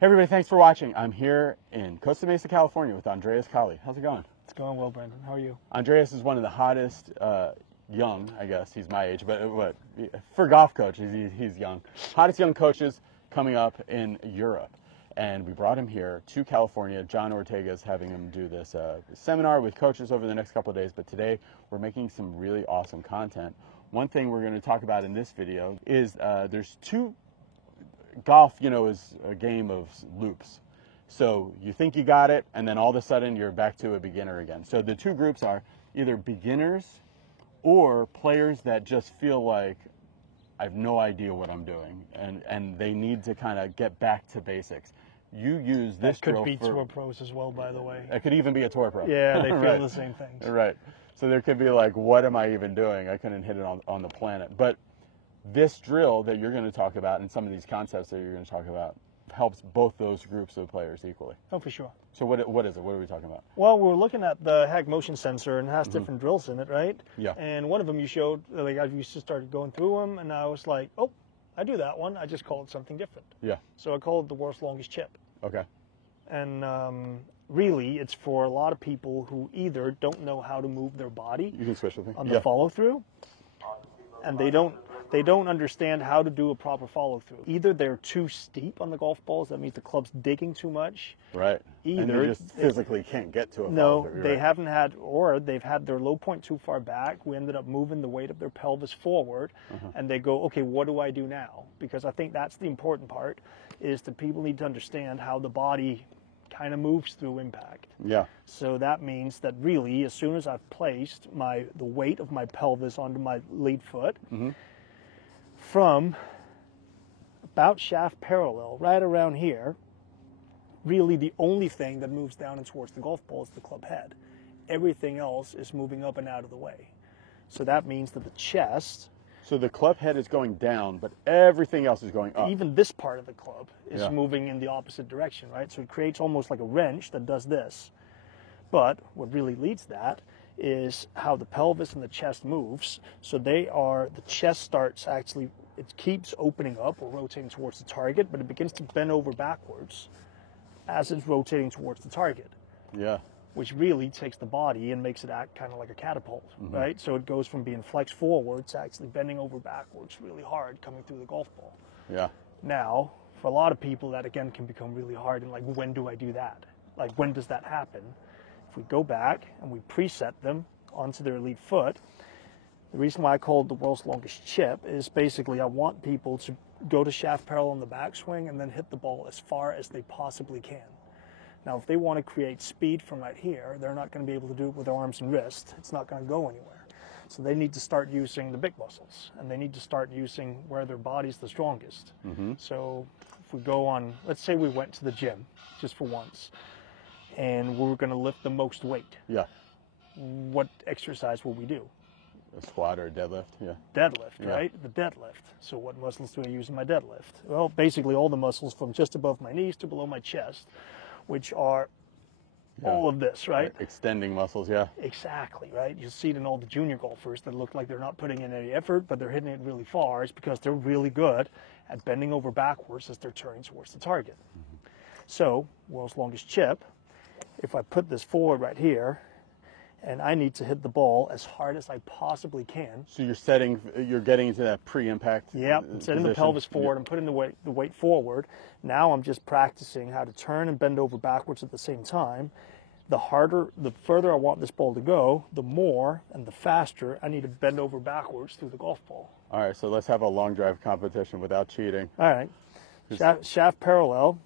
Hey everybody, thanks for watching. I'm here in Costa Mesa, California with Andreas Colley. How's it going? It's going well, Brandon. How are you? Andreas is one of the hottest young, I guess, he's my age, but for golf coaches, he's young. Hottest young coaches coming up in Europe. And we brought him here to California. John Ortega is having him do this seminar with coaches over the next couple of days, but today we're making some really awesome content. One thing we're going to talk about in this video is there's two. Golf, you know, is a game of loops. So you think you got it, and then all of a sudden you're back to a beginner again. So the two groups are either beginners or players that just feel like I have no idea what I'm doing, and they need to kind of get back to basics. You use this drill. That could be tour pros as well, by the way. It could even be a tour pro. Yeah, they feel right. the same things. Right. So there could be like, what am I even doing? I couldn't hit it on the planet. But this drill that you're going to talk about and some of these concepts that you're going to talk about helps both those groups of players equally. Oh, for sure. So what is it? What are we talking about? Well, we're looking at the Hag motion sensor, and it has different drills in it, right? Yeah. And one of them you showed, like I used to start going through them, and I was like, oh, I do that one. I just call it something different. Yeah. So I call it the world's longest chip. Okay. And really, it's for a lot of people who either don't know how to move their body You can switch with me. on the follow through, and they don't understand how to do a proper follow through. Either they're too steep on the golf balls, that means the club's digging too much. Right. Either and they just physically can't get to a no, follow-through, they right? haven't had, or they've had their low point too far back. We ended up moving the weight of their pelvis forward, and they go, okay, what do I do now? Because I think that's the important part, is that people need to understand how the body kind of moves through impact. Yeah. So that means that really, as soon as I've placed the weight of my pelvis onto my lead foot, from about shaft parallel, right around here, really the only thing that moves down and towards the golf ball is the club head. Everything else is moving up and out of the way. So that means that the chest, So the club head is going down, but everything else is going up. even this part of the club, is moving in the opposite direction, right? So it creates almost like a wrench that does this. But what really leads that is how the pelvis and the chest moves. So the chest starts actually, it keeps opening up or rotating towards the target, but it begins to bend over backwards as it's rotating towards the target. Yeah. Which really takes the body and makes it act kind of like a catapult, right? So it goes from being flexed forward to actually bending over backwards really hard coming through the golf ball. Yeah. Now, for a lot of people, that again can become really hard, and like, when do I do that? Like, when does that happen? If we go back and we preset them onto their lead foot, the reason why I call it the world's longest chip is basically I want people to go to shaft parallel on the backswing and then hit the ball as far as they possibly can. Now, if they want to create speed from right here, they're not going to be able to do it with their arms and wrists. It's not going to go anywhere. So they need to start using the big muscles, and they need to start using where their body's the strongest. So if we go on, let's say we went to the gym just for once, and we were going to lift the most weight. Yeah. What exercise will we do? A squat or a deadlift. Yeah. Deadlift, right? The deadlift. So what muscles do I use in my deadlift? Well, basically all the muscles from just above my knees to below my chest, which are all of this, right? Extending muscles, yeah. Exactly, right? You see it in all the junior golfers that look like they're not putting in any effort, but they're hitting it really far. It's because they're really good at bending over backwards as they're turning towards the target. So, world's longest chip, if I put this forward right here, and I need to hit the ball as hard as I possibly can. So you're getting into that pre-impact. Yep, I'm setting the pelvis forward, I'm putting the weight forward. Now I'm just practicing how to turn and bend over backwards at the same time. The further I want this ball to go, the more and the faster I need to bend over backwards through the golf ball. All right, so let's have a long drive competition without cheating. All right, shaft parallel.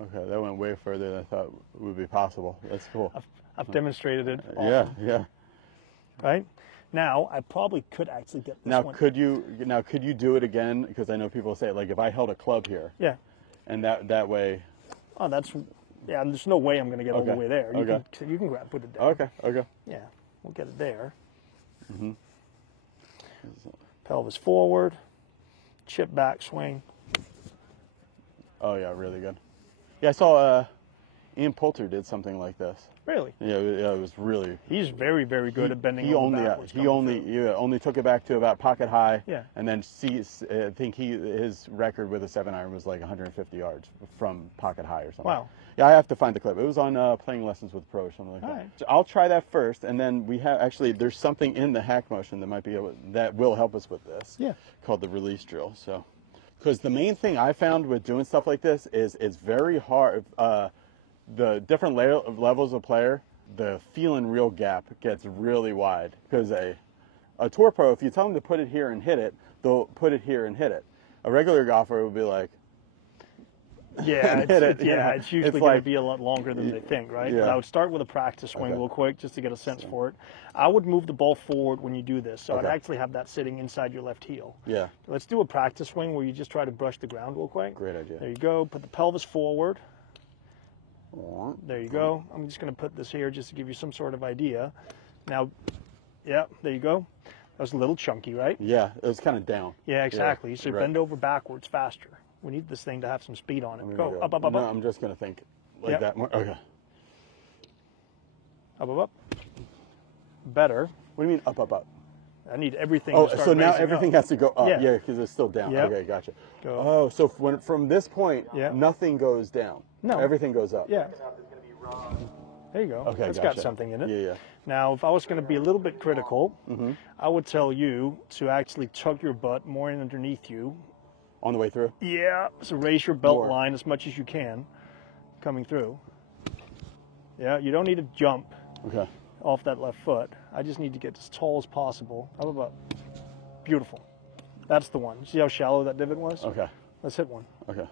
Okay, that went way further than I thought would be possible. That's cool. I've demonstrated it Yeah, often. yeah. Right? Now, I probably could actually get this one. Could you do it again? Because I know people say, like, if I held a club here. Yeah. And that way. Oh, yeah, there's no way I'm going to get all the way there. You can put it down. Okay. Yeah, we'll get it there. Pelvis forward, chip back swing. Oh, yeah, really good. Yeah, I saw Ian Poulter did something like this. Really? Yeah, it was really. He's very, very good at bending He over only backwards. he only took it back to about pocket high. Yeah. And then I think his record with a 7-iron was like 150 yards from pocket high or something. Wow. Yeah, I have to find the clip. It was on Playing Lessons with Pro or something like that. Right. So I'll try that first, and then we have there's something in the hack motion that will help us with this. Yeah. Called the release drill. So, because the main thing I found with doing stuff like this is it's very hard. The different levels of player, the feel and reel gap gets really wide because a tour pro, if you tell them to put it here and hit it, they'll put it here and hit it. A regular golfer would be like, yeah, it's usually going to be a lot longer than they think, right? Yeah. But I would start with a practice swing real quick just to get a sense for it. I would move the ball forward when you do this, so I'd actually have that sitting inside your left heel. Yeah. Let's do a practice swing where you just try to brush the ground real quick. Great idea. There you go. Put the pelvis forward. There you go. I'm just going to put this here just to give you some sort of idea. Now, yeah, there you go. That was a little chunky, right? Yeah, it was kind of down. Yeah, exactly. Yeah, so right. bend over backwards faster. We need this thing to have some speed on it. Go up, up, up, No, up. I'm just going to think like Yep. that more. Okay. Up, up, up. Better. What do you mean up, up, up? I need everything Oh, to start so now raising everything up. has to go up. Yeah. Yeah, because it's still down. Yep. Okay, gotcha. Go. Oh, so from this point, Yeah. nothing goes down. No. Everything goes up. Yeah. There you go. Okay, It's gotcha. got something in it. Yeah, yeah. Now, if I was going to be a little bit critical, I would tell you to actually tuck your butt more in underneath you. On the way through? Yeah. So raise your belt More. line as much as you can coming through. Yeah, you don't need to jump Okay. off that left foot. I just need to get as tall as possible. How about beautiful? That's the one. See how shallow that divot was? Okay. Let's hit one. Okay.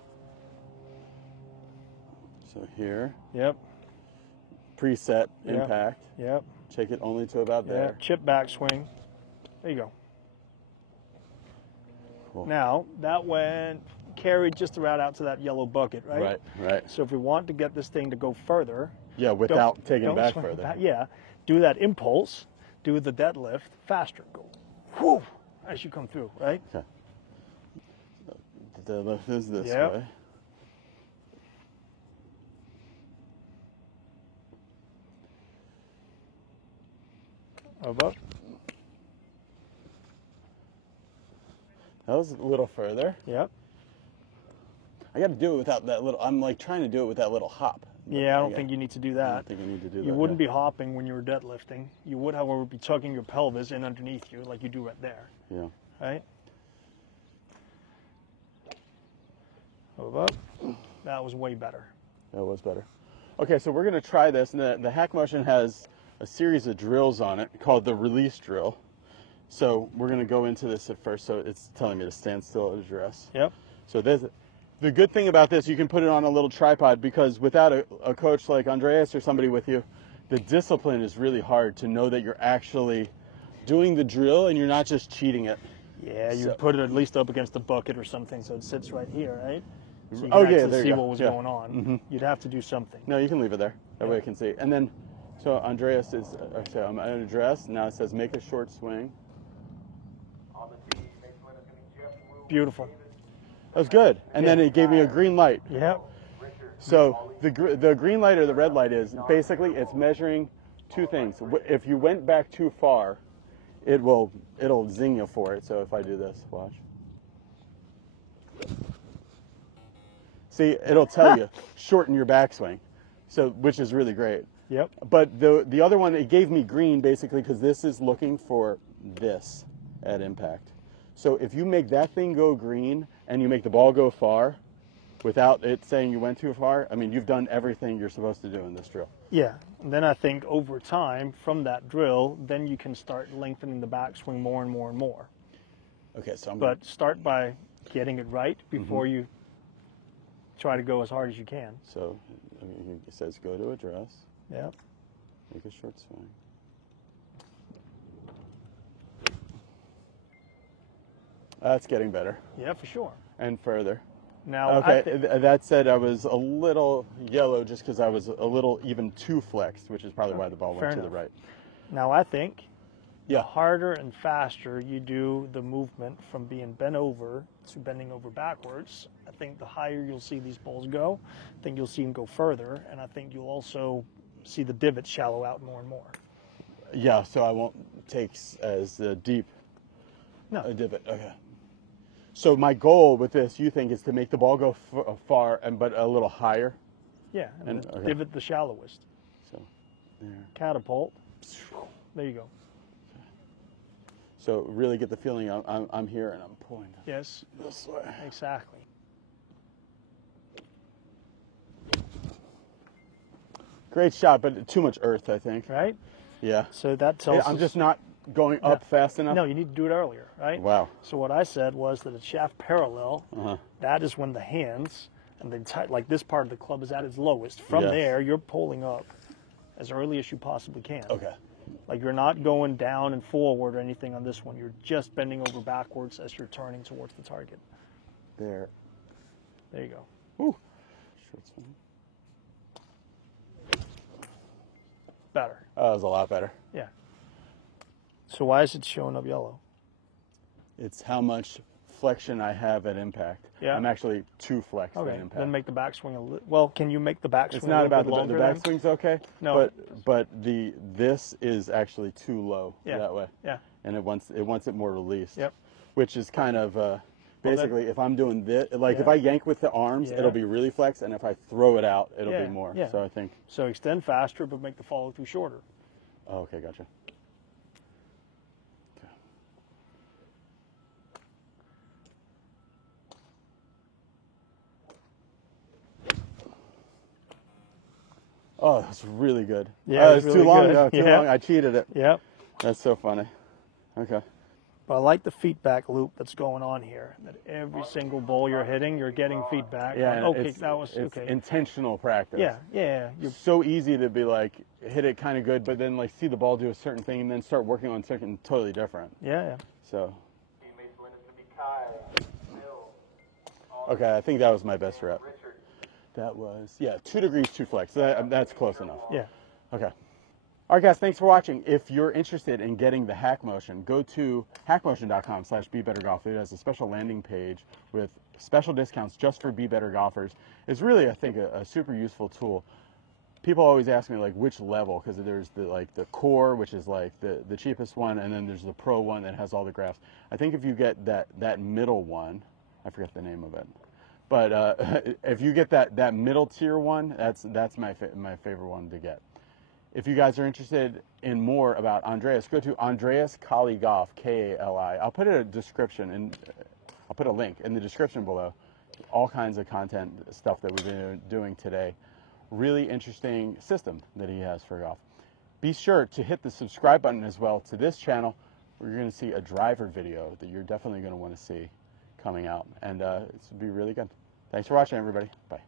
So here, Yep. preset Yeah. impact. Yep. Take it only to about Yeah. there. Chip back swing. There you go. Cool. Now, that went carried just around out to that yellow bucket, right? Right, right. So if we want to get this thing to go further, Yeah, without taking it don't back swing further. back. Yeah. Do that impulse, do the deadlift faster. Go whoo as you come through, right? Okay. The left is this Yep. way. Up. That was a little further. Yep. I got to do it without that little. I'm like trying to do it with that little hop. Yeah, I don't think you need to do I that. don't think I need to do that. You wouldn't be hopping when you were deadlifting. You would, however, be tucking your pelvis in underneath you like you do right there, Yeah. right? Up. That was way better. That was better. Okay, so we're going to try this. And the hack motion has a series of drills on it called the release drill. So we're going to go into this at first. So it's telling me to stand still at address. Yep. So the good thing about this, you can put it on a little tripod because without a coach like Andreas or somebody with you, the discipline is really hard to know that you're actually doing the drill and you're not just cheating it. Yeah, you So- put it at least up against a bucket or something so it sits right here, right? So you Oh, can yeah, actually there you see go. what was Yeah. going on. You'd have to do something. No, you can leave it there. That way Yeah. I can see. And then, so Andreas is, so I'm at address. Now it says make a short swing. Beautiful. That was good. And then it gave me a green light. Yep. So the green light or the red light is basically it's measuring two things. If you went back too far, it'll zing you for it. So if I do this, watch. See, it'll tell you shorten your backswing. So which is really great. Yep. But the other one, it gave me green basically because this is looking for this at impact. So if you make that thing go green and you make the ball go far without it saying you went too far, I mean, you've done everything you're supposed to do in this drill. Yeah. And then I think over time from that drill, then you can start lengthening the backswing more and more and more. Okay, so But start by getting it right before you try to go as hard as you can. So it says go to address, Yep. make a short swing. That's getting better Yeah, for sure. and further. Now, Okay, that said, I was a little yellow just because I was a little even too flexed, which is probably why the ball Fair went to the enough. right. Now I think Yeah. The harder and faster you do the movement from being bent over to bending over backwards, I think the higher you'll see these balls go. I think you'll see them go further, and I think you'll also see the divots shallow out more and more. Yeah, so I won't take as deep No. a divot. Okay. So my goal with this, you think, is to make the ball go far, but a little higher? Yeah, and the okay. divot the shallowest. So there. Catapult. There you go. So really get the feeling I'm here and I'm pulling Yes, this way. exactly. Great shot, but too much earth, I think. Right? Yeah. So that tells I'm us... just not going up fast enough. No, you need to do it earlier, right? Wow. So what I said was that it's shaft parallel. Uh-huh. That is when the hands and like this part of the club is at its lowest. From Yes. there, you're pulling up as early as you possibly can. Okay. Like you're not going down and forward or anything on this one. You're just bending over backwards as you're turning towards the target. There. There you go. Woo. Short swing. Better. Oh, that was a lot better. Yeah. So why is it showing up yellow? It's how much flexion I have at impact. Yeah. I'm actually too flexed Okay. at impact. Then make the backswing a little. Well, can you make the backswing? It's not a about little bit the longer then? backswing's okay. No. But this is actually too low that way. Yeah. And it wants it more released. Yep. Which is kind of basically if I'm doing this, like if Yeah. I yank with the arms, Yeah. it'll be really flexed, and if I throw it out, it'll Yeah, be more. yeah. So I think. So extend faster, but make the follow through shorter. Oh, okay, gotcha. Okay. Oh, that's really good. Yeah, it's it's too really long. good. No, too Yeah. long. I cheated it. Yep. That's so funny. Okay. But I like the feedback loop that's going on here. That every single ball you're hitting, you're getting feedback. Yeah. on, okay, it's, that was it's okay. intentional practice. Yeah, yeah. You're, It's so easy to be like hit it kind of good, but then like see the ball do a certain thing and then start working on something totally different. yeah, yeah. So Teammates when it's going to be Kai, Bill, okay, I think that was my best rep. Richard. That was 2 degrees too flex. So that's close enough. Yeah. Okay. All right, guys, thanks for watching. If you're interested in getting the Hack Motion, go to hackmotion.com/BeBetterGolf. It has a special landing page with special discounts just for Be Better golfers. It's really, I think, a super useful tool. People always ask me like which level, because there's the core, which is like the cheapest one, and then there's the pro one that has all the graphs. I think if you get that middle one, I forget the name of it, but if you get that middle tier one, that's my favorite one to get. If you guys are interested in more about Andreas, go to Andreas Kali Golf, Kali. I'll put a description and I'll put a link in the description below. All kinds of content stuff that we've been doing today. Really interesting system that he has for golf. Be sure to hit the subscribe button as well to this channel. We're going to see a driver video that you're definitely going to want to see coming out, and it's going to be really good. Thanks for watching, everybody. Bye.